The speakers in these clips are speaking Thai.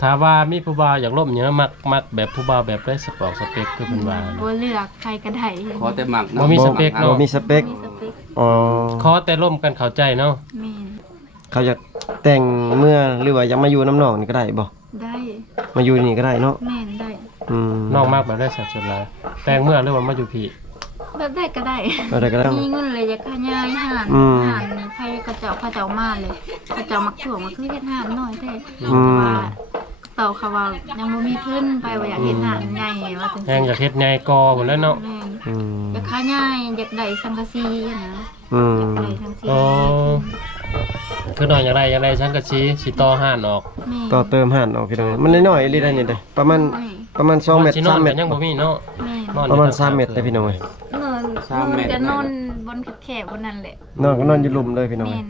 ถ้าว่ามีผู้บ่าวอยากล่มเยอะมักแบบผู้บ่าวแบบได้สปเปคคือเพิ่นว่า บ่เลือกใครก็ได้ ขอแต่หมัก บ่มีสเปคเนาะ บ่มีสเปค มีสเปค อ๋อ ขอแต่ล่มกันเข้าใจเนาะ แม่น เขาอยากแต่งเมื่อหรือว่าอยากมาอยู่น้ำหนองนี่ก็ได้บ่ ได้ มาอยู่นี่ก็ได้เนาะ แม่นได้ อืม น้องมักแบบได้สัดส่วนหลายแต่งเมื่อหรือว่ามาอยู่พี่ แบบได้ก็ได้ อะไรก็ได้ มีเงินเลยอยากขยายหาน อืม หานใครกระเจ้าเขาเจ้ามาเลยกระเจ้ามักถ่วงมาคือเฮ็ดหานน้อยแต่ อืม ว่าเต่าเขาว่ายังบ่มีทุนไปว่าอยากเฮ็ดหานใหญ่ว่าจัง แฮงอยากเฮ็ดใหญ่กอพุ่นแหล้วเนาะ แม่น อืม อยากขยายอยากได้สังกะสีนะ อืม อยากได้สังกะสี อ๋อคือน้อยอยากได้ช่างกะชีสิต่อห้านออก แม่ ต่อเติมห่านออกพี่น้องมันน้อยๆอีหลีได้นี่เด้ประมาณ2เมตร สินอน 3เม กั ต น ร ยังบ่มีเนาะ แม่ นอน ประมาณ3เมตรได้พี่น้องเอ้ย นอนจะนอนบนแคบๆบนนั้นแหละ นอนก็นอนอยู่หลุมเลยพี่น้อง แม่ เอ้ย น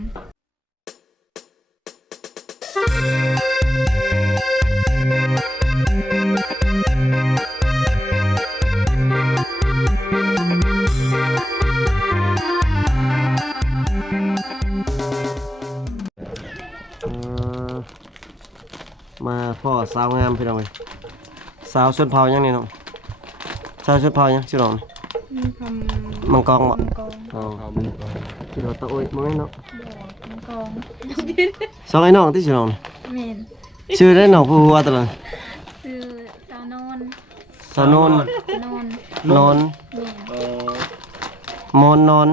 อืมมาพ่อสาวงามพี่น้องเอ้ยสาวชนเผ่ายังนี่น้องสาวชนเผ่ายังชื่อน้องนี่ มีคำ มังกรบ่ มังกร อ๋อชื่อเราตะโอ้ยบ่แม่นเนาะ มังกร สองไอ้น้องที่ชื่อน้องนี่ แม่น ชื่อได้น้องผู้ว่าตะลัง คือสาวนอน สาวนอน นอน นอน แม่น มอนนอน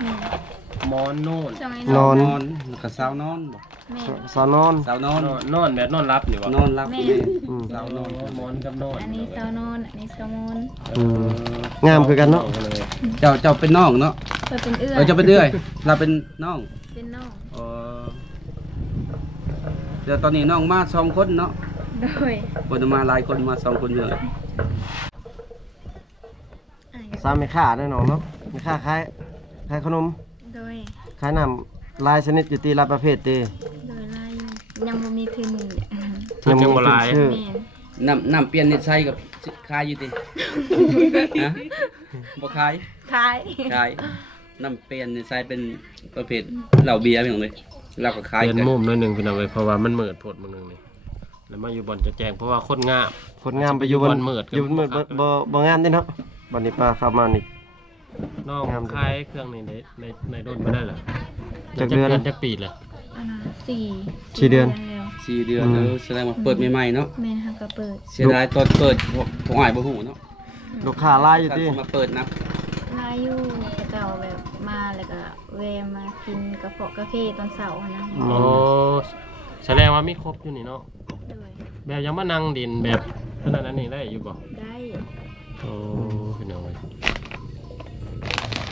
แม่น มอนโน่น จังไอ้ นอน นอนกับสาวนอนบ่ แม่น สาวนอน สาวนอน นอนแบบนอนรับนี่บ่ นอนรับแม่ อืม สาวนอน มอนกับนอน อันนี้สาวนอนอันนี้สาวนอน อืมงามคือกันเนาะ เจ้าเป็นน้องเนาะ เปิดเป็นเอื้อ เจ้าเป็นเอื้อยเราเป็นน้อง เป็นน้อง เออเดี๋ยวตอนนี้น้องมา2คนเนาะ โดย บ่ได้มาหลายคนมา2คนเด้อ อ้าย สามไม่ค่าได้น้องเนาะไม่ค่าขายขนม โดย ขายน้ำลายชนิดอยู่ที่ละประเภทตี โดยลายยังบ่มีทุน ยังบ่หลาย ชื่อ แม่น น้ำเปลี่ยนนิสัยกับขายอยู่ติ ฮะบ่ขาย ขาย ขายน้ำเปลี่ยนนิสัยเป็นประเภทเหล้าเบียร์พี่น้องเลยเราก็ขาย เปลี่ยน กัน มุมหน่อยหนึงพี่น้องเอ้ยเพราะว่ามันมืดโพดมื้อนึงนี่แล้วมาอยู่บ่อนจะแจ้งเพราะว่าคนงาม คนงามไปอยู่บน วันมืด อยู่บนมืดบ่งามเด้เนาะบัดนี้ป้าเข้ามานี่ น้อง งามดี ขายเครื่องนี่ในโดนมาได้เหรอ จักเดือน จักปีเลย อันนั้นสี่ สี่เดือน แล้ว 4 เดือนแสดงว่าเปิดใหม่ๆเนาะ แม่นค่ะก็เปิด เสียดายตอนเปิดผมอ่านบ่ฮู้เนาะ ลูกค้าหลายอยู่ติ มาเปิดนับ ลายอยู่กระเจ้าแบบมาแล้วก็แวะมากินกาแฟกาแฟตอนเช้าอะนะ โอ้แสดงว่ามีครบอยู่นี่เนาะ โดย แบบยังมานั่งดินแบบขนาดนั้นนี่ได้อยู่บ่ ได้ โอ้พี่น้องเอ้ย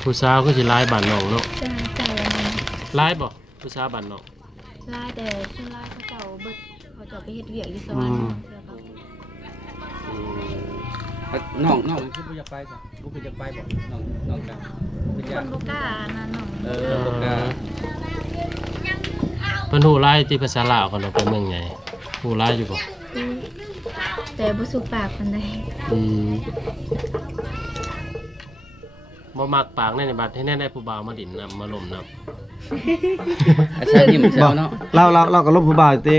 ผู้สาวก็สิหลายบ้านน้องเนาะ จ้าจ้าแล้วมัน หลายบ่ผู้สาวบ้านน้อง ลายแต่ช่วงลายเขาเจ้าเบิดเขาเจ้าไปเฮ็ดเวียกอยู่สวรรค์เทื่อเขา น้องคือบ่อยากไปจ้ะบ่คืออยากไปบ่น้องจ้ะเป็น ค ยาน บ่กล้านะน้อง บ่กล้า เพิ่นฮู้หลายที่ภาษาลาวเขาเนาะไปเมืองใหญ่ฮู้หลายอยู่บ่ แต่บ่สุปากปานใด อืมบ่มักปากในบัดให้แน่ได้ผู้บ่าวมาดินนำมาลมนำ อาชายิ้มเจ้าเนาะ เราก็ลบผู้บ่าวอยู่ติ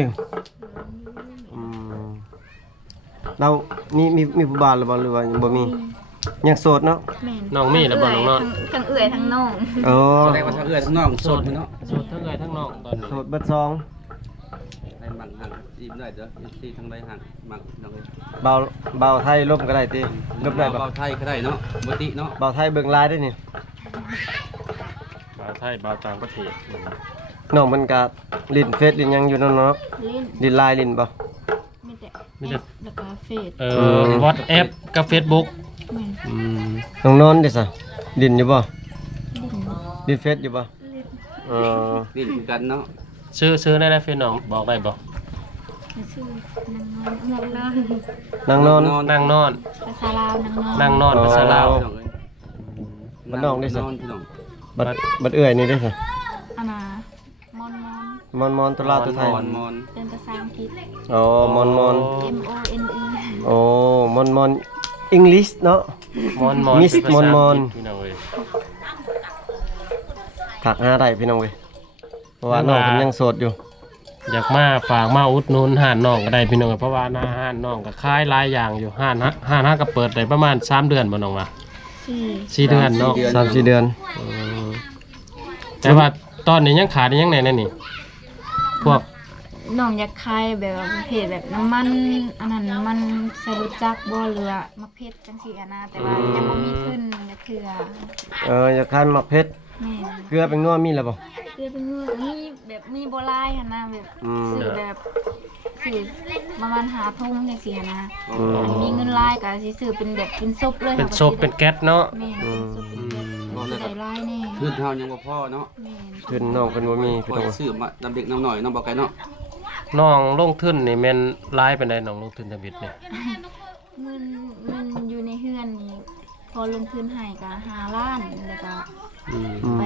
อืมเรามีผู้บ่าวหรือบ่หรือว่ายังบ่มียังโสดเนาะ แม่น น้องมีแล้วบ่น้องนอน ทั้งเอื้อยทั้งน้อง โอ้ แสดงว่าทั้งเอื้อยทั้งน้องโสดเนาะ โสดทั้งเอ้ยทั้งน้องตอนนี้ โสดเบิดซอง ให้มักหักยิ้มได้เด้อที่ทั้งใดหักมักน้องเอ้ย เบาไทยลบก็ได้ติลบได้บ่ เบาไทยก็ได้เนาะบ่ติเนาะ เบาไทยเบิ่งลายได้นี่ บ่าวไทยบ่าวต่างประเทศ น้องมันก็ลิ้นเฟซลิ้นหยังอยู่เนาะเนาะ เล่น ลิ้นลายลิ้นบ่ มีแต่ มีแต่ แล้วก็เฟซ WhatsApp กับ Facebook แม่น อืม น้องนอนเด้ซะลิ้นอยู่บ่ ลิ้น ลิ้นเฟซอยู่บ่ ลิ้น เออ นี่คือกันเนาะ ซื้อได้เฟซน้องบอกได้บ่ ชื่อนางนอนห่วงนาง นางนอน นั่งนอน ภาษาลาวนางนอน นั่งนอนภาษาลาว พี่น้องเอ้ย มันน้องได้สิ นอนพี่น้อง บัดเอื้อยนี่เด้ซะ อันน่ะมอน มอนตัวลาวตัวไทย มอน เป็นภาษาอังกฤษ อ๋อมอน M O N E โอ้มอนอังกฤษเนาะ มอน Miss เป็นภาษา มอน พี่น้องเอ้ย ถักหาได้พี่น้องเว้ยเพราะว่าน้องเพิ่นยังโสดอยู่ อยากมาฝากมาอุดหนุนห้านน้องก็ได้พี่น้องเพราะว่าหน้าห้านน้องก็ขายหลายอย่างอยู่ห้านห้าก็เปิดได้ประมาณ3 เดือนบ่น้องวะ 4 เดือนเนาะ 3-4 เดือน แต่ว่าตอนนี้ยังขาดยังไหนนั่นนี่พวก น้องอยากขายแบบว่าประเภทแบบน้ำมันอันนั้นน้ำมันใส่รถจักรบ่เรือมะเพ็ดจังซี่อะนะแต่ว่ายังบ่มีทุนจะเทื่อ อยากขายหมักเพชร แม่น เกลือเป็นนัวมีแล้วบ่ คือเป็นมือมีแบบมีโบราณหั่นนะแบบซื้อแบบซื้อประมาณ5 ถุงจังซี่อะนะมีเงินหลายก็สิซื้อเป็นแบบเป็นซุปเลย เป็นโซบเป็นแก๊สเนาะ แม่นเป็นซุปเป็นแก๊สได้หลายแน่ พื้นเฮายังบ่พอเนาะ แม่น ขึ้นน้องเพิ่นบ่มี พ พี่ อ น้อง จะซื้อมานํเด็กน้ำหน่อยน้องบ่ไกลเนาะ น้องลงทุนนี่แม่นหลายปานใดน้องลงทุนทบิดนี่ เงินอยู่ในเฮือนนี่พอลงทุนให้ก็5 ล้านแล้วก็ ไ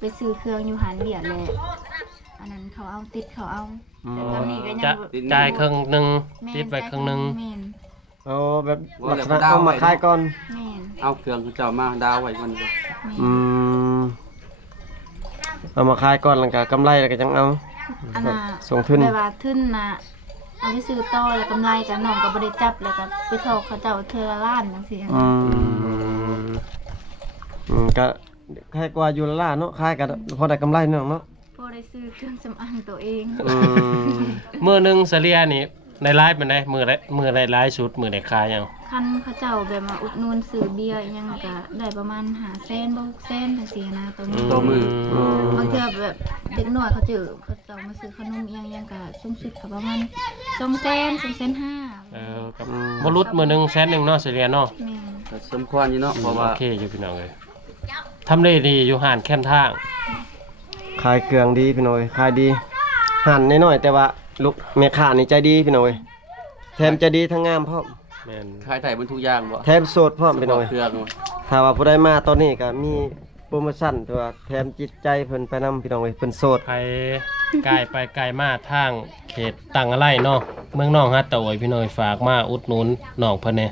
ปซื้อเครื่องอยู่หันเดียดเลยอันนั้นเขาเอาติดเขาเอาแต่ตอนนี้ก็ยัง จะจ่ายครึ่งหนึงติดไว้ครึ่งหนึง แม่น เอาแบบลักษณะเอามาขายก่อน แม่น เอาเครื่องเจ้ามาดาวไว้ก่อนเด้อ อืมเอามาขายก่อนแล้วก็กำไรแล้วก็จังเอา อันน่ะ ส่งทุน แบบว่าทุนน่ะเอาไปซื้อต่อแล้วกำไรกับน้องก็บ่ได้จับแล้วก็ไปทอกเขาเจ้าเทื่อละล้านจังซี่ ก็แค่กว่าอยู่ละล่าเนาะขายก็พอได้กำไรเนาะเนาะ พอได้ซื้อเครื่องสำอางตัวเอง มื้อหนึงเฉลี่ยนี่ในไลฟ์เป็นไดมื้อละหลายสุดมื้อใดขายหยัง คันเขาเจ้าแบบมาอุดหนุนซื้อเบียร์อิหยังก็ได้ประมาณ5 แสนบ่6 แสนจังซี่นะตัวนี้ ตัวมือ บางเทื่อแบบเด็กน้อยเขาจะมาซื้อขนมอิหยังก็สูงสุดก็ประมาณ2 แสน2 แสน5 กับบ่รุดมื้อหนึงแสนหนึงเนาะเฉลี่ยเนาะ แม่น ก็สมควรอยู่เนาะเพราะว่า โอเคอยู่พี่น้องเอ้ยทำเลดีอยู่ห้านแคมทาง ขายเครื่องดีพี่น้อยขายดีหั่นน้อยๆแต่ว่าลูกแม่ค้านี่ใจดีพี่น้อยแถมใจดีทั้งงามพร้อม แม่น ขายไถ่บนทุกอย่างบ่ แถมโสดพร้อมพี่น้อย เครื่อง ถ้าว่าผู้ใดมาตอนนี้ก็มีโปรโมชั่นตัวแถมจิตใจเพิ่นไปนํพี่น้องเอ้ยเพิ่นโสด ใครไกลไปไกลมาทางเขตตังอะไรเนาะเมืองน้องฮัตตะโอยพี่น้อยฝากมาอุดหนุนน้องเพิ่นแหน่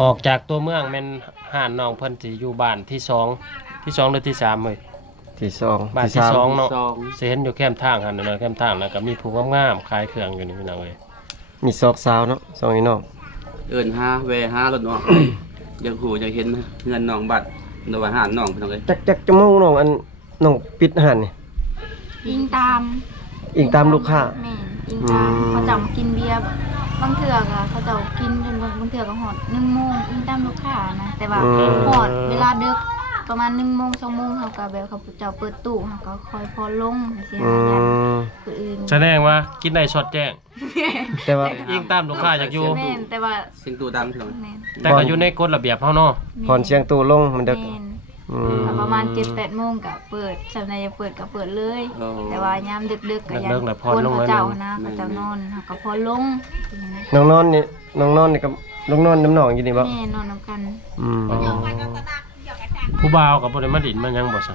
ออกจากตัวเมืองแม่นห้านน้องเพิ่นสิอยู่บ้านที่2หรือที่3เอ้ย ที่สอง บ้านที่ สาม 2เนาะ ซอง สิเห็นอยู่แคมทางหั่นน่ะแคมทางแล้วก็มีผู้งามๆขายเครื่องอยู่นี่พี่น้องเอ้ย มีซอกสาวเนาะสองนี่เนาะ เอิ้นหาแวหารถเนาะ อยากฮู้อยากเห็นเงินน้องบัดหรือว่าหารน้องพี่น้องเอ้ย จักจะมองน้องอันน้องปิดอาหารนี่ อิงตาม อิงตามลูกค้า แม่นอิงตามเขาเจ้ามากินเบียร์บางเทื่อก็เขาเจ้ากินจนบางเทื่อก็ฮอด1 โมงอิงตามลูกค้านะแต่ว่าฮอดเวลาดึกประมาณ1 โมง2 โมงเขาก็แบบเขาเจ้าเปิดตู้เขาก็คอยพอลงจังซี่ อื นะยัน ม ผู้อื่น แสดงว่ากินได้สดแจ้ง แต่ว่า ยิ่งตามลูกค้าอยากอยู่ แม่นแต่ว่า เสียงตู้ดังพี่น้อง แม่น แต่ก็อยู่ในกฎระเบียบเฮาเนาะ พรเสียงตู้ลงมันดึก แม่น อืม ก็ประมาณ 7-8 โมงก็เปิดสำหรับจะเปิดก็เปิดเลย แต่ว่ายามดึกๆก็ยังคนเขาเจ้านะเขาเจ้านอนเขาก็พอลงอย่างนี้นะ น้องนอนนี่กับน้องนอนน้ำหนองอยู่นี่บ่ แม่นอนนำกัน อืม ผู้บ่าวก็บ่ได้มาดินมาหยังบ่ซะ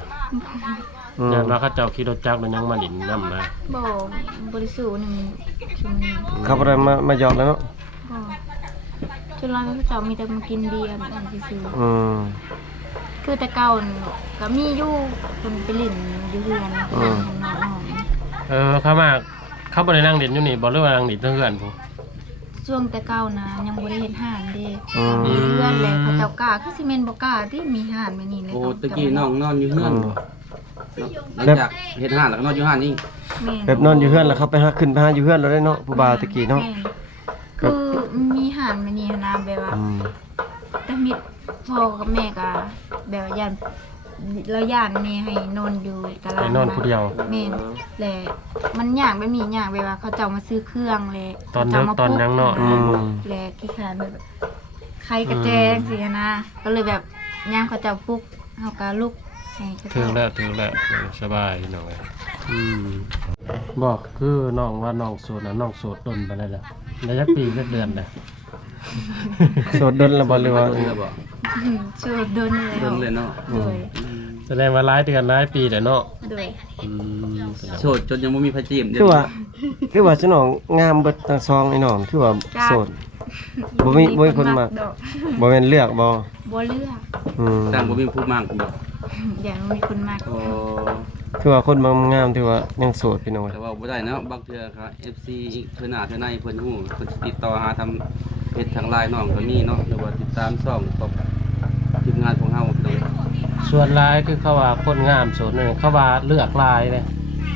อืม อย่างว่าเขาเจ้าขี่รถจักรแล้วยังมาดินนำนะ บ่บริสุทธิ์หนึ่งชุมนี้ เขาบ่ได้มาหยอกแล้วเนาะ บ่จุฬาเขาเจ้ามีแต่มากินเบียร์แบบนี้ซื่อ อืม ๆคือแต่เก่านี่ก็มีอยู่คนไปเล่นอยู่เฮือนน้อง เขามาเขาบ่ได้นั่งดินอยู่นี่บ่หรือว่านั่งดินเทื่อนผู้ ๆช่วงแต่เก่านะยังบ่ได้เฮ็ดห้านเด้มีเฮือนแหละเขาเจ้ากล้าคือสิแม่นบ่กล้าที่มีห้านแบบนี้เลย โอ้ตะกี้น้องนอนอยู่เฮือนหลังจากเฮ็ดหานแล้วก็นอนอยู่หานนี่ แม่น แบบนอนอยู่เฮือนแล้วเขาไปหาขึ้นไปหาอยู่เฮือนแล้วได้เนาะผู้บ่าวตะกี้เนาะ แม่คือมีห่านมานี่นะแบบว่า อืม แต่มิดพ่อกับแม่ก็แบบว่าย่านเราย่านแม่ให้นอนอยู่ตาราง ให้นอนผู้เดียว แม่นแหละมันยากแบบนี้ยากแบบว่าเขาเจ้ามาซื้อเครื่องเลย ตอนเลิกตอนยังเนาะ อืม แหละขี้ขลาดแบบใครกระแจงสินะ ก็เลยแบบย่างเขาเจ้าปลุกเฮาก็ลุกให้เขา ถึ เจ้าง แล้วสบายหน่อยบอกคือน้องว่าน้องโสดนะน้องโสดดนไปเลยล่ะระยะปีเดือนน่ะ โสดดนแล้วบ่หรือว่า เรือบ่ สูดดนแล้ว เดินเลยเนาะ โดย แสดงว่าหลายเดือนหลายปีแล้วเนาะ โดย โสดจนยังบ่มีไผจีบ คือว่าสนองงามเบิดทั้งซองไอ้น้องคือว่าโสดบ่มีคนมัก ดอก บ่แม่นเลือกบ่ บ่เลือก อืม ต่างบ่มีผู้มั่งบ่ อย่างมีคนมาก โอ้ คือว่าคนบางงามถือว่ายังโสดพี่น้องเอ้ย แต่ว่าบ่ได้เนาะบางเทื่อครับ FC อีกเทื่อหน้าเทื่อในเพิ่นฮู้เพิ่นสิติดต่อหาทำเพจทางไลน์น้องก็มีเนาะหรือว่าติดตามช่องของทีมงานของเฮาพี่น้อง ส่วนหลายคือเขาว่าคนงามโสดนั่นเขาว่าเลือกลายเลย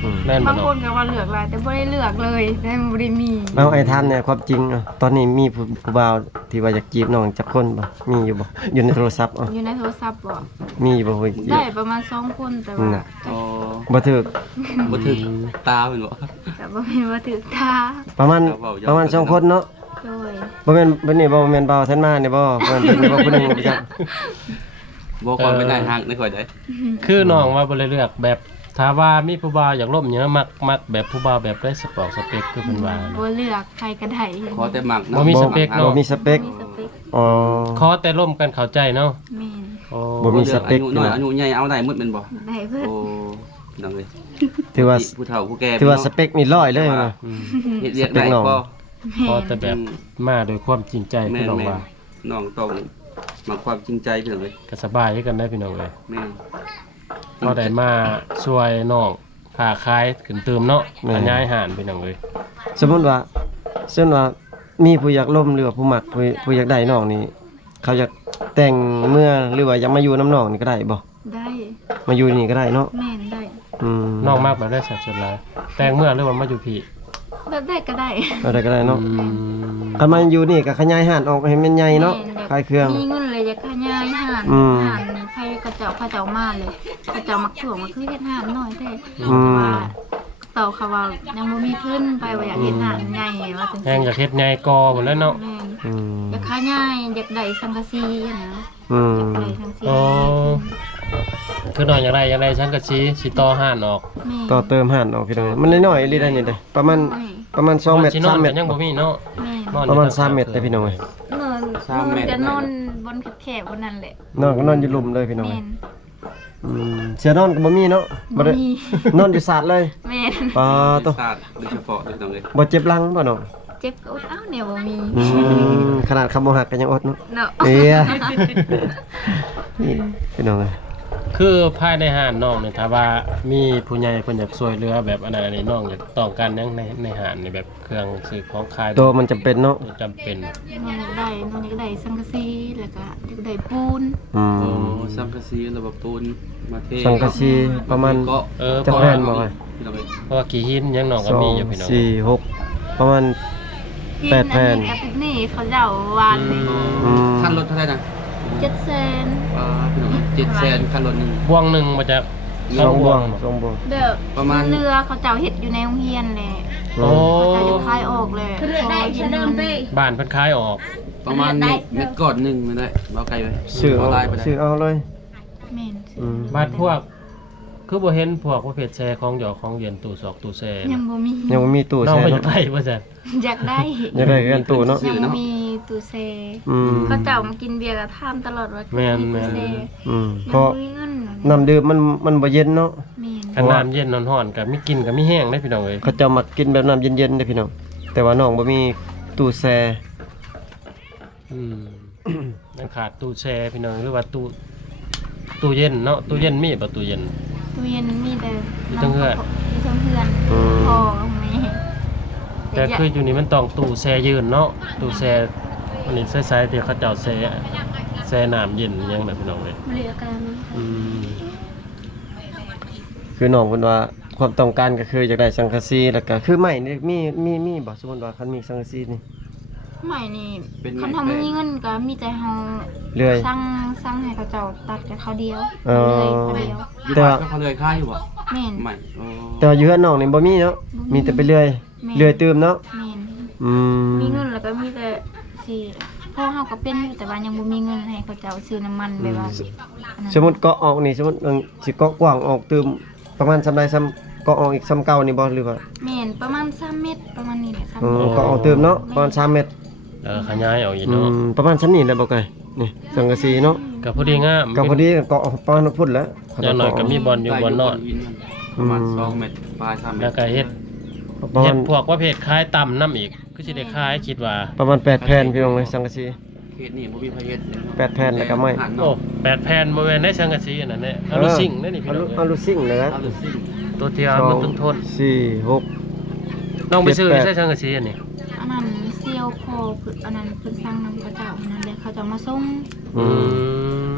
อืม แม่นบ่ บาง เนาะ คนก็ว่าเลือกหลายแต่บ่ได้เลือกเลยแต่บ่ได้มี เอาไอ้ท่านเนี่ยความจริงอ่ะตอนนี้มีผู้บ่าวที่ว่าอยากจีบน้องจักคนบ่มีอยู่บ่อยู่ในโทรศัพท์อ่ะ อยู่ในโทรศัพท์บ่ มีอยู่บ่เฮ้ยจี ได้ บ ประมาณ2คนแต่ นั่ ว่าน น่ะ อ๋อ บ่ถึก บ่ถึงตาเพิ่นบ่ แต่บ่แม่นว่าถึกตา ประมาณ2คนเนาะ โดย บ่แม่นบ่นี่บ่แม่นบ่าวท่านมานี่บ่แม่นเป็นบ่ผู้หนึงบ่จัก บ่ความเป็นนายห้างได้ค่อยได้ คือน้องว่าบ่ได้เลือกแบบถ้าว่ามีผู้บ่าวอยากล่มเยอะมักแบบผู้บ่าวแบบได้สปอร์ตสเปคคือเพิ่นว่า บ่เลือกใครก็ได้ ขอแต่หมักเนาะ บ่มีสเปคเนาะ บ่มีสเปค มีสเปค อ๋อ ขอแต่ร่วมกันเข้าใจเนาะ แม่น โอ้ บ่มีสเปค อายุน้อยอายุใหญ่เอาได้หมดแม่นบ่ ได้เพิ่น โอ้น้องเอ้ย ถือว่า ผู้เฒ่าผู้แก่ ถือว่าสเปคนี่ร้อยเลยนะ อืม เฮ็ดเรียกได้บ่ ขอแต่แบบมาโดวยความจริงใจ แม่ พี่ น น้อง แม่น ว่า น้องต้องมาความจริงใจพี่น้องเอ้ย ก็สบายคือกันได้พี่น้องเลย แม่น พอได้มาช่วยน้องค้าขายขึ้นเติมเนาะขยายหารพี่น้องเลย สมมุติว่ามีผู้อยากล่มหรือว่าผู้มักผู้อยากได้น้องนี่เขาอยากแต่งเมื่อหรือว่าอยากมาอยู่น้ำน้องนี่ก็ได้บ่ ได้ มาอยู่นี่ก็ได้เนาะ แม่นได้ อืม น้องมากแบบได้สัดส่วนหลายแต่งเมื่อหรือว่ามาอยู่พี่ แบบได้ก็ได้ เอาได้ก็ได้เนาะ อืม คันมาอยู่นี่ก็ขยายห่านออกให้มันใหญ่เนาะคลายเครื่อง มีเงินเลยอยากขยายห่าน อืม ห่านใครกระเจ้าเขาเจ้ามาเลยกระเจ้ามักถ่วงมาคือเฮ็ดห่านน้อยแท้ อืม ว่าเต่าเขาว่ายังบ่มีเพิ่นไปว่าอยากเฮ็ดห่านใหญ่ว่าจัง แฮงอยากเฮ็ดใหญ่กอหมดแล้วเนาะ แม่น อืม อยากขยายอยากได้สังกะสีอะนะ อืม อยากได้สังกะสี โอ้คือน้องอยากได้สังกะสีสิต่อห้านออก แม่ ต่อเติมห่านออกพี่น้องมันน้อยๆอีหลีได้นี่เด้ประมาณ2เมตร สินอน 3เม กั ต น ร ยังบ่มีเนาะ แม่ นอน ประมาณ3เมตรได้พี่น้องเอ้ย นอนจะนอนบนแคบๆบนนั้นแหละ นอนก็นอนอยู่หลุมเลยพี่น้อง แม่ เอ้ย น เสียนอนก็บ่มีเนาะบ่ได้ บ่มี นอนอยู่ศาสตร์เลย แม่น ปาโต ศาสตร์โดยเฉพาะพี่น้องเอ้ย บ่เจ็บหลังบ่น้อง เจ็บก็อดอ้าวเนี่ยบ่มี ขนาดคำบ่หักก็ยังอดเนาะ เนาะ เอ้ยนี่พี่น้องเอ้ย คือภายในห้านน้องเนี่ยถ้าว่ามีผู้ใหญ่เพิ่นอยากช่วยเหลือแบบอันนั้นอันนี้น้องอยากต้องการหยังในห้านนี่แบบเครื่องซื้อของขาย ตัวมันจำเป็นเนาะ จำเป็น นอนอยากได้สังกะสีแล้วก็อยากได้ปูน อื โอ้ ม สังกะสีระบบปูนมาเท สังกะสีประมาณ ก็ จะแพนบ่ไง พี่น้องเอ้ย เพราะว่ากี่หินยังน้องก็มีอยู่พี่น้อง 2 4 6ประมาณ ที่ แปดแผ่น กับนี่เขาเจ้าวานนี่ อืม คันรถเท่าไหร่นะ 700,000 พี่น้อง700,000คันรถหนึง บ่วงหนึงมาจาก สองบ่วง บ่ สองบ่วง เด้อ ประมาณ เรือเขาเจ้าเฮ็ดอยู่ในโรงเรียนแหละ โอ้ เขาเจ้าจะคายออกเลยเรือได้เชิญไป บ้านเพิ่นขายออก ประมาณเม็ดก่อนหนึงไม่ได้บ่ไกลไป ซื้อเอา ลายไปได้ ซื้อเอาเลย แม่น อืม บ้านพวก คือบ่เห็นพวกประเภทแซ่ของหยอกของเย็นตู้ซอกตู้แซ่ ยังบ่มี ยังบ่มีตู้ น้อง แช่ บ่อยา เนาะ กได้ว่าซั่น อยากได้ อยากได้เงินตู้เนาะ ยังบ่มีตู้แช่ อืม เขาเจ้ามากินเบียร์ก็ถามตลอดว่า แม่น ตู้แช่ อืม ยัง เพราะ บ่มีเงิน น้ำดื่มมันบ่เย็นเนาะ แม่น คันน้ำเย็นนอนฮ้อนก็มีกินก็มีแห้งได้พี่น้องเอ้ย เขาเจะมักกินแบบน้ำเย็นๆเด้อพี่น้องแต่ว่าน้องบ่มีตู้แช่ อืม ยังขาดตู้แช่พี่น้องหรือว่าตู้เย็นเนาะตู้เย็นมีบ่ตู้เย็น ตู้เย็นมีแต่ อยู่เทิงเรือน อยู่เทิงเรือนพ่อกับแม่ แต่คืออยู่นี่มันต้องตู้แช่ยืนเนาะตู้แช่อันนี้ใช้ๆที่เขาเจ้าแช่น้ำเย็นอิหยังน่ะพี่น้องเอ้ย เหลือกัน อืม คือน้องเพิ่นว่าความต้องการก็คืออยากได้สังกะสีแล้วก็คือไม้นี่มีบ่สมมุติว่าคันมีสังกะสีนี่ ใหม่นี่คันทำมีเงินก็มีแต่เฮา เลื่อย สั่งให้เขาเจ้าตัดกับเขาเดียว เออ เลยเขาเดียว อยู่ แต่ บ้า ว่า นก็เขาเลยค่ายอยู่บ่ แม่น ใหม่โอ้ แต่ว่าอยู่เฮือนน้องนี่บ่มีเนาะมีแต่ไปเลื่อย แม่ เลื่อยตื้มเนาะ แม่น อืม มีเงินแล้วก็มีแต่สิพ่อเฮาก็เป็นอยู่แต่ว่ายังบ่มีเงินให้เขาเจ้าซื้อน้ำมันแบบว่าอันนั้น สมมุติเกาะออกนี่สมมุติสิเกาะกว้างออกตื้มประมาณซำใดซำเกาะออกอีกซำเก่านี่บ่หรือว่า แม่นประมาณ3เมตรประมาณนี้แหละ3 อื เม ม ตร เกาะออกตื้มเนาะประมาณ3เมตร ขยายเอาอีก อื เนาะ มประมาณชั้นนี้แหละบ่ไกลนี่สังกะสีเนาะ ก็พอดีงาม ก็พอดีเกาะประมาณพุ่นแล้ว อย่างน้อยก็มีบอลอยู่บอลนอน ประมาณ2เมตรปลาย3เม แล้ ต ว ร ก็เฮ็ด ประมาณ พวกประเภทคล้ายต่ำน้ำอีกคือสิได้คล้ายคิดว่า ประมาณ8แผ่นพี่น้องเลยสังกะสี เขตนี่บ่มีไผเฮ็ด 8 แผ่นแล้วก็ไม้ หัน โอ้ เนาะ 8 แผ่นบ่แม่นได้สังกะสีอันนั้นแหละเอาลูกซิ่งได้นี่พี่น้อง เอาลูกซิ่งเลยนะ เอาดูสิ ตัวเทียมมันต้องทน 4 6 น้องไปซื้อใช้สังกะสีอันนี้ อันนั้นเซียวคอคืออันนั้นคือสร้างนำพระเจ้าอันนั้นเลยเขาจะมาส่ง อืม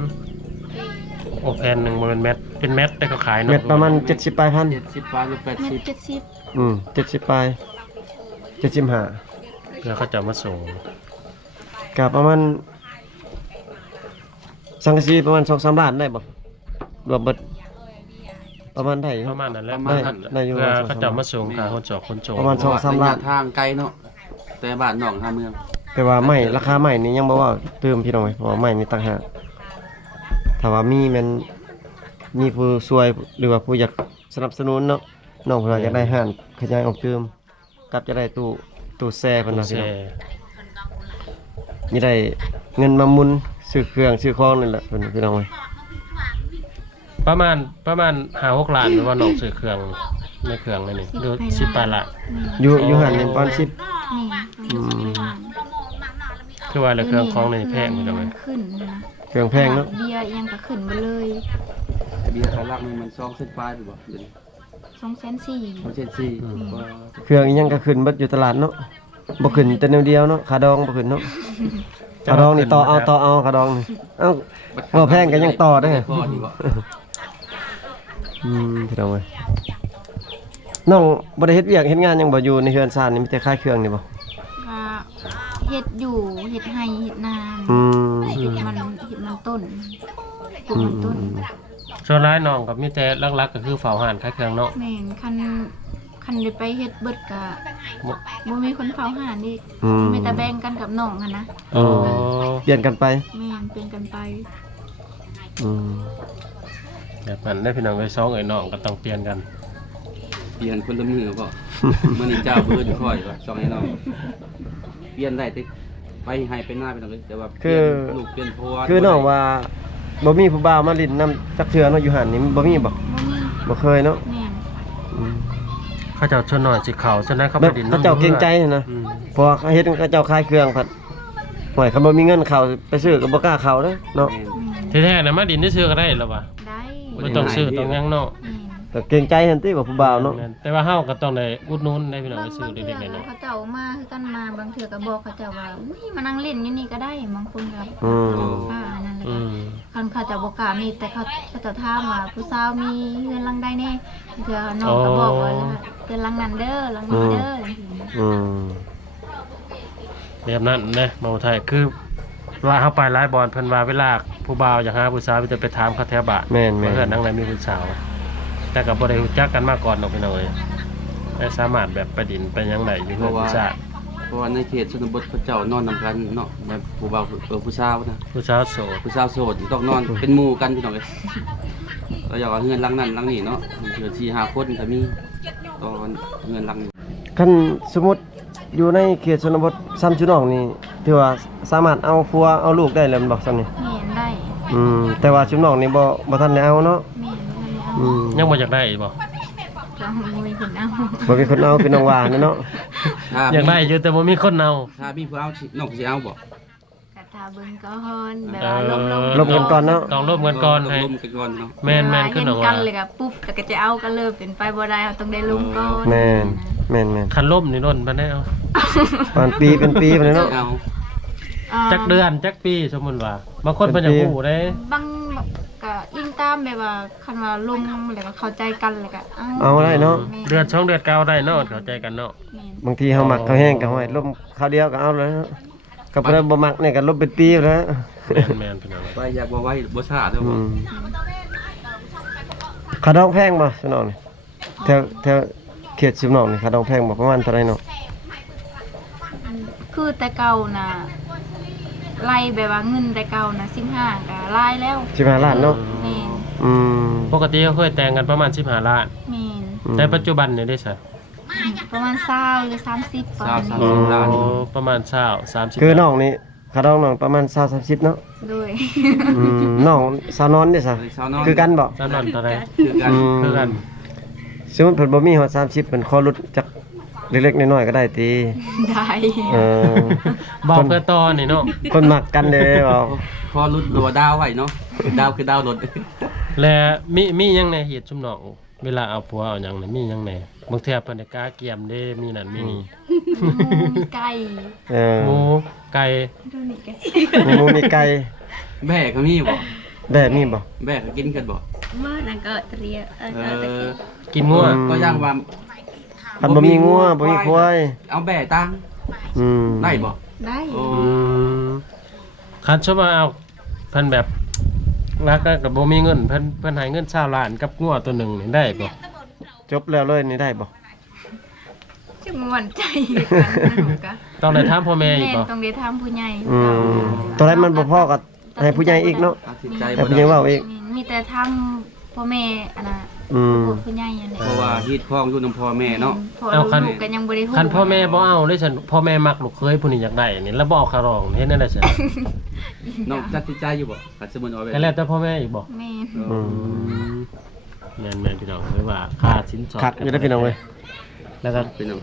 โอ้แผ่นหนึงบ่แม่นแมตเป็นแมตได้เขาขายเนาะ เม็ดประมาณ70ปลายพัน 70บาทหรือ เม็ด 80 70 70ปลาย75 เพื่อเขาจะมาส่ง ก็ประมาณสังกะสีประมาณ 2-3 ล้านได้บ่รวมเบิดประมาณได้อยู่ ประมาณนั้นแหละ ได้อยู่ เพื่อเขาจะมาส่งค่าคนจอกคนจง ประมาณ 2-3 ล้าน ทางไกลเนาะแต่บ้านน้องหาเมือง แต่ว่าไม้ราคาไม้นี่ยังบ่ว่าเติมพี่น้องเอ้ยเพราะว่าไม้นี่ต่างหากถ้าว่ามีแม่นมีผู้ช่วยหรือว่าผู้อยากสนับสนุนเนาะน้องเพิ่นว่าอยากได้ห้านขยายออกเติมกับจะได้ตู้แช่เพิ่นว่าพี่ แช่ น้องนี่ได้เงินมาหมุนซื้อเครื่องซื้อของนี่แหละเพิ่นพี่น้องเอ้ย ประมาณ5-6 ล้านหรือว่าน้องซื้อเครื่องในเครื่องนี่หรือ18ล้าน อยู่ห้านนี่ประมาณ10 นี่ คือว่าแล้วเครื่องของนี่แพงอยู่จังได๋ ขึ้นนะ เครื่องแพงเนาะ เบียร์ยังก็ขึ้นมาเลย เบียร์เขาลักนี่มัน2เส้นปลายหรือบ่เดี๋ยวนี้ 2,400,000 2เส้น4ก็ เครื่องอีหยังก็ขึ้นเบิดอยู่ตลาดเนาะบ่ขึ้นแต่แนวเดียวเนาะค่าดองบ่ขึ้นเนาะค่าดองนี่ต่อเอาค่าดองนี่เอ้าบ่แพงก็ยังต่อได้ พอดีบ่ พี่น้องเอ้ยน้องบ่ได้เฮ็ดเวียกเฮ็ดงานหยังบ่อยู่ในเฮือนซ่านนี่มีแต่ขายเครื่องนี่บ่ ก็เฮ็ดอยู่เฮ็ดให้เฮ็ดนา อืม เฮ็ดมันต้นปลูกมันต้น ส่วนหลายน้องก็มีแต่หลักๆก็คือเฝ้าห้านขายเครื่องเนาะ แม่นคันได้ไปเฮ็ดเบิดก็บ่มีคนเฝ้าหานี่ อืม มีแต่แบ่งกันกับน้องหันนะ อ๋อ เปลี่ยนกันไป แม่นเป็นกันไป อืม แบบนั้นได้พี่น้องไว้2เอ้ยน้องก็ต้องเปลี่ยนกัน เปลี่ยนคนละมือบ่มื้อนี้เจ้าเบิ่นค่อยว่า2ให้น้องเปลี่ยนได้แต่ไปให้ไปหน้าไปน้องเลยแต่ว่าเปลี่ยนลูกเปลี่ยนผัว คือน้องว่าบ่มีผู้บ่าวมาลิ้นนํจักเทื่อเนาะอยู่หั่นนี่บ่มีบ่ บ่มี บ่เคยเนาะ แม่น อืม เขาเจ้าชนหน่อยสิเขาฉะนั้นเขา แบ ไป บ ดิน เขาเจ้าเกรงใจนะ อืม เพราะว่าเขาเฮ็ดเขาเจ้าขายเครื่องผัดห่วยเขาบ่มีเงินเข้าไปซื้อก็บ่กล้าเข้าเด้อเนาะ แม่น แท้ๆน่ะมาดินซื่อๆก็ได้แล้วว่ะ ได้ บ่ต้องซื้อต้องหยังเนาะ แม่น แต่เกรงใจหั่นติว่าผู้บ่าวเนาะ แต่ว่าเฮาก็ต้องได้อุดหนุนได้พี่น้อง บาง ไปซื้อ เทื่ เล็กๆ อ น้อย เขาเจ้ามาคือกันมาบางเทื่อก็บอกเขาเจ้าว่าอุ้ยมานั่งเล่นอยู่นี่ก็ได้บางคนก็ อืม นั่นแหละ ๆอืม คันเขาจะบอกกล้ามีแต่เขาจะถามว่าผู้สาวมีเงินหลังใดแน่เทื่อน้องก็บอกว่าเงินหลังนั้นเด้อหลังนี้เด้อ อืม แบบนั้นนะเมาไทยคือว่าเฮาไปหลายบอนเพิ่นว่าเวลาผู้บ่าวอยากหาผู้สาวจะไปถามเขาแถวบ้าน แม่น ว่าเพิ่นนั่งไหนมีผู้สาว แต่ก็บ่ได้รู้จักกันมาก่อนดอกพี่น้องเอ้ยแต่สามารถแบบไปดินไปหยังได้อยู่เพื่อนผู้ชาย เพราะว่าในเขตชนบทเขาเจ้านอนนำกันเนาะแบบผู้บ่าวผู้สาวนะ ผู้สาวโสด ผู้สาวโสดต้องนอนเป็นหมู่กันพี่น้องเอ้ยเราอยากเอาเงินหลังนั้นหลังนี้เนาะเผื่อ4-5คนก็มีตอนเงินหลังนี้ คันสมมุติอยู่ในเขตชนบทซ้ำจุน้องนี่ถือว่าสามารถเอาผัวเอาลูกได้แล้วแม่นบ่ซั่นนี่ แม่นได้ แต่ว่าจุน้องนี่บ่ทันได้เอาเนาะ แม่นบ่ได้เอา อืม ยังบ่อยากได้อีกบ่ ก็บ่มีคนเอา บ่มีคนเอาเป็นน้องหวานเนาะ ถ้า อยากได้อยู่แต่บ่มีคนเอา ถ้ามีผู้เอาสิน้องสิเอาบ่ กะทาเบิ่งก่อนแบบ เอ ว่า อ ลม ลบกันก่อนเนาะ ต้องลบกันก่อนให้ ลมกันก่อนเนาะ แม่นๆขึ้น เห็ หนอง กั ว่า นเลยก็ปุ๊บแต่ก็จะเอาก็เริ่มเป็นไปบ่ได้ต้องได้ลมก่อน แม่น คันล่มนี่ล้นปานใดเอา ประมาณปีเป็นปีไปเลยเนาะ เอา จักเดือนจักปีสมมุติว่าบางคนเพิ่นอยากฮู้เด้ บางก็อิงตามแบบว่าคันว่าลมแล้วก็เข้าใจกันแล้วก็เอาได้เนาะ แม่ เดือน2เดือนเก่าได้เนาะเข้าใจกันเนาะ แม่น บางทีเฮามักเขาแห้งก็ห้อยลมคราวเดียวก็เอาแล้วเนาะก็เพิ่นบ่มักนี่ก็ลบเป็นปีแล้ว แม่นๆพี่น้อง ไปอยากบ่ไว้บ่ซ่าเด้อ อื บ่ มขาดองแพงบ่ซุน้องนี่แถวเขตซุน้องนี่ขาดองแพงบ่ประมาณเท่าไหร่เนาะ คือแต่เก่าน่ะไล่แบบว่าเงินแต่เก่าน่ะ15ก็ไล่แล้ว 15ล้านเนาะ แม่น อืม ปกติเขาเคยแต่งกันประมาณ15ล้าน แม่น แต่ปัจจุบันนี่ได้ซะ ประมาณ20หรือ30ประมาณ 20 นี้ ล้าน ประมาณ20 30 คือน้องนี่ขาดองน้องประมาณ20-30เนาะ โดย น้องสาวนอนนี่ซะ เลยสาวนอน คือกันบ่ สานอนเท่าไหร่ คือกัน คือกัน สมมุติเพิ่นบ่มีฮอด30เพิ่นขอลดจัก เล็กๆน้อยๆก็ได้ติ ได้ เออ บอกเพื่อต่อนี่เนาะ คนมักกันเด้อเว้า พอรุดตัวดาวไว้เนาะดาวคือดาวรถ และมีหยังในเหตุชุมน้องเวลาเอาผัวเอาหยังนี่มีหยังในบางเทื่อเพิ่นได้กาเกียมเด้มีนั่นมีนี่ มีไก่ เออ หมูไก่ ดูนี่ไก่ มีหมูมีไก่ แบ่ก็มีบ่ แบบมีบ่ แบ่ก็กินกันบ่ เมื่อนั้นก็เตรียมก็ตะกี้ กินงัว ก็ย่างว่า คันบ่มีงัวบ่มีควาย เอาแบ่ตั้ง อืม ได้บ่ ได้ โอ้ อืมคันชอบมาเอาเพิ่นแบบรักกันกับบ่มีเงินเพิ่นให้เงิน20ล้านกับงัวตัวหนึงนี่ได้บ่ จบแล้วเลยนี่ได้บ่ จะม่วนใจกันนะกะ ต้องได้ถามพ่อแม่อีก แม่ บ่ ต้องได้ถามผู้ใหญ่ อืมตัวใดมันบ่พอก็ให้ผู้ใหญ่อีกเนาะ ตัดสินใจ ให้ บ่ ผู้ใหญ่ ได้ เว้าอีก มีแต่ทำพ่อแม่อันน่ะ อืม ผู้ใหญ่อันนี้ เพราะว่าฮีดคล้องอยู่นำพ่อแม่เนาะ พอลูกกันยังบ่ได้ฮู้ คันพ่อแม่บ่เอาเลยฉันพ่อแม่มักลูกเคยผู้นี้อยากได้นี่แล้วบ่เอาคารองเฮ็ดแนั่นได้ซั่น น้องตัดสินใจอยู่บ่ตัดสมมุติเอาไว้ ก็แล้วแต่พ่อแม่อีกบ่ แม่ อืม แม่นๆพี่น้องเลยว่าค่าสินสอด คักอยู่ได้อพี่น้องเว้ย แล้วก็ เป็นน้อง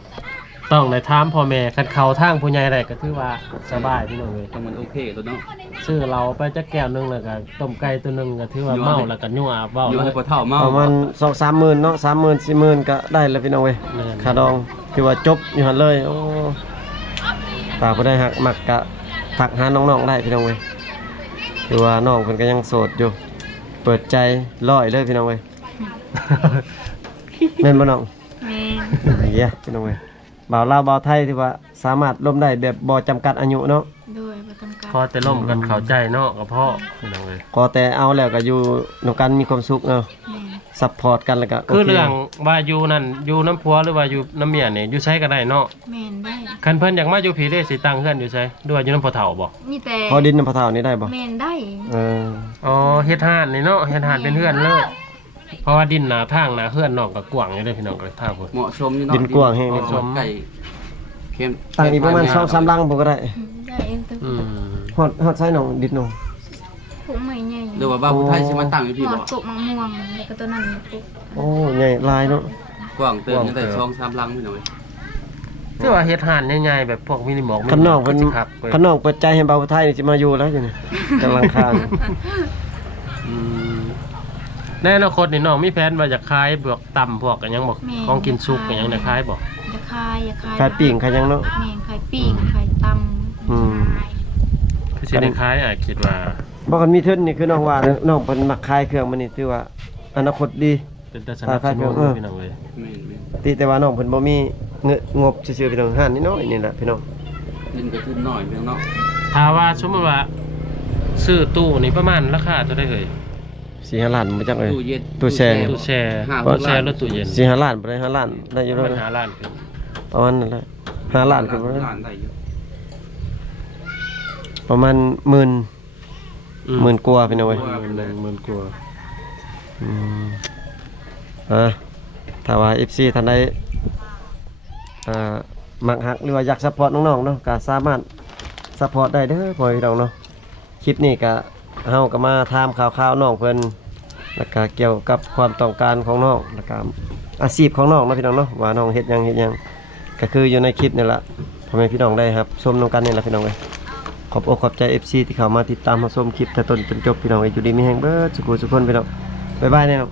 ต้องได้ถามพ่อแม่คันเข้าทางผู้ใหญ่ได้ก็ถือว่าสบายพี่น้องเอ้ย ต้องมันโอเคตัวเนาะ ซื้อเราไปจักแก้วหนึงแล้วก็ต้มไก่ตัวหนึงก็ถือว่าเมาแล้วก็ยั่วเว้า อยู่ เล ให้ ย บ่เฒ่าเมา ประมาณ 2-3 หมื่นเนาะ 30,000 40,000ก็ได้แล้วพี่น้องเว้ย แม่น ค่าดองถือว่าจบอยู่หั่นเลย โอ้ตาบ่ได้หักมักก็ทักหาน้องๆได้พี่น้องเว้ยถือว่าน้องเพิ่นก็ยังโสดอยู่ เปิดใจร้อยเลยพี่น้องเว้ย แม่นบ่น้อง แม่ เหี้ยพี่น้องเว้ยบ่าวลาวบ่าวไทยที่ว่าสามารถร่วมได้แบบบ่จำกัดอายุเนาะ โดยบ่จำกัด พอแต่ล่มกันเข้าใจเนาะก็พอพี่น้องเอ้ย ก็แต่เอาแล้วก็อยู่นำกันมีความสุขเนาะ แม่ ซัพพอร์ตกันแล้วก็โ คือเรื่องว่าอยู่นั่นอยู่น้ำผัวหรือว่าอยู่น้ำเมียนี่อยู่ใช้ก็ได้เนาะ แม่นได้ คันเพิ่นอยากมาอยู่ผีได้สิตั้งเฮือนอยู่ใช้ด้วยอยู่น้ำพ่อเฒ่าบ่ มีแต่ พอดินน้ำพะเท่านี่ได้บ่ แม่นได้ เออ อ๋อเฮ็ดห้านนี่เนาะเฮ็ดห้านเป็นเฮือนเลยเพราะว่าดินหน้าทางหน้าเฮือนนอกก็กว้างอยู่เด้อพี่น้องก็ทางพุ่น เหมาะสมอยู่เนาะ ดินกว้างแฮง เหมาะสมไก่เข้ม ตั้งอีกประมาณ2-3ลังผมก็ได้ ได้เองตัว อืม ฮอดใช้น้องดินน้อง ผมไม่ใหญ่ หรือว่าบ้านผู้ไทยสิมาตั้งอยู่พี่ หอ บ่ ดกบมะม่วงแล้วก็ตัวนั้นกบ โอ้ใหญ่ลายเนาะ กว้างเติมยังได้2-3ลังพี่น้องเว้ย คือว่าเฮ็ดห้านใหญ่ๆแบบพวกมินิหมอก คันน้องเพิ่น สิคักเว้ย คันน้องเปิดใจให้บ่าวไทยนี่สิมาอยู่แล้วอยู่นี่กำลังคาง อืมในอนาคตนี่น้องมีแผนว่าจะขายพวกตำพวกอันหยังบ่ของกินสุกอันหยังได้ขายบ่ อย่าคายอย่าคาย ขายปิ่งขายหยังเนาะ แม่นขายปิ้งขายตำ อืม คือสิได้ขายคิดว่า บ่คันมีทุนนี่คือน้องว่าเด้อน้องเพิ่นมักขายเครื่องมันนี่ถือว่าอนาคตดี เป็นตาสนับสนุนพี่น้องเลย แม่น ติแต่ว่าน้องเพิ่นบ่มีงบซื่อๆพี่น้องห้านนิดน้อยนี่แหละพี่น้อง ๆดินก็ทุนน้อยพี่น้องเนาะ ถ้าว่าสมมติว่าซื้อตู้นี่ประมาณราคาเท่าได้เลย 4-5ล้านบ่จักเอ้ย ตู้เย็น ตู้แช่ ตู้แช่ 5 ตู้แช่รถตู้เย็น 4-5ล้านบ่ได้5ล้านได้อยู่แล้ว ปัญ นะ หาล้านคือ ประมาณนั้นแหละ5ล้านคือบ่ได้ ล้านได้อยู่ ประมาณหมื่นกว่าพี่น้องเว้ย หมื่นกว่า อืมถ้าว่า FC ท่านใดมักฮักหรือว่าอยากซัพพอร์ตน้องๆเนาะก็สามารถซัพพอร์ตได้เด้อพ่อพี่น้องเนาะคลิปนี้ก็เฮาก็มาถามข่าวๆน้องเพิ่นแล้วก็เกี่ยวกับความต้องการของน้องแล้วก็อาชีพของน้องเนาะพี่น้องเนาะว่าน้องเฮ็ดหยังก็คืออยู่ในคลิปนี่ล่ะพ่อแม่พี่น้องได้ครับชมนํกันนี่ล่ะพี่น้องเอ้ยขอบอกขอบใจ FC ที่เข้ามาติดตามมาชมคลิปแต่ต้นจนจบพี่น้องเอ้ยอยู่ดีมีแฮงเบิดสุขสุขคนพี่น้องบ๊ายบายแน่เนาะ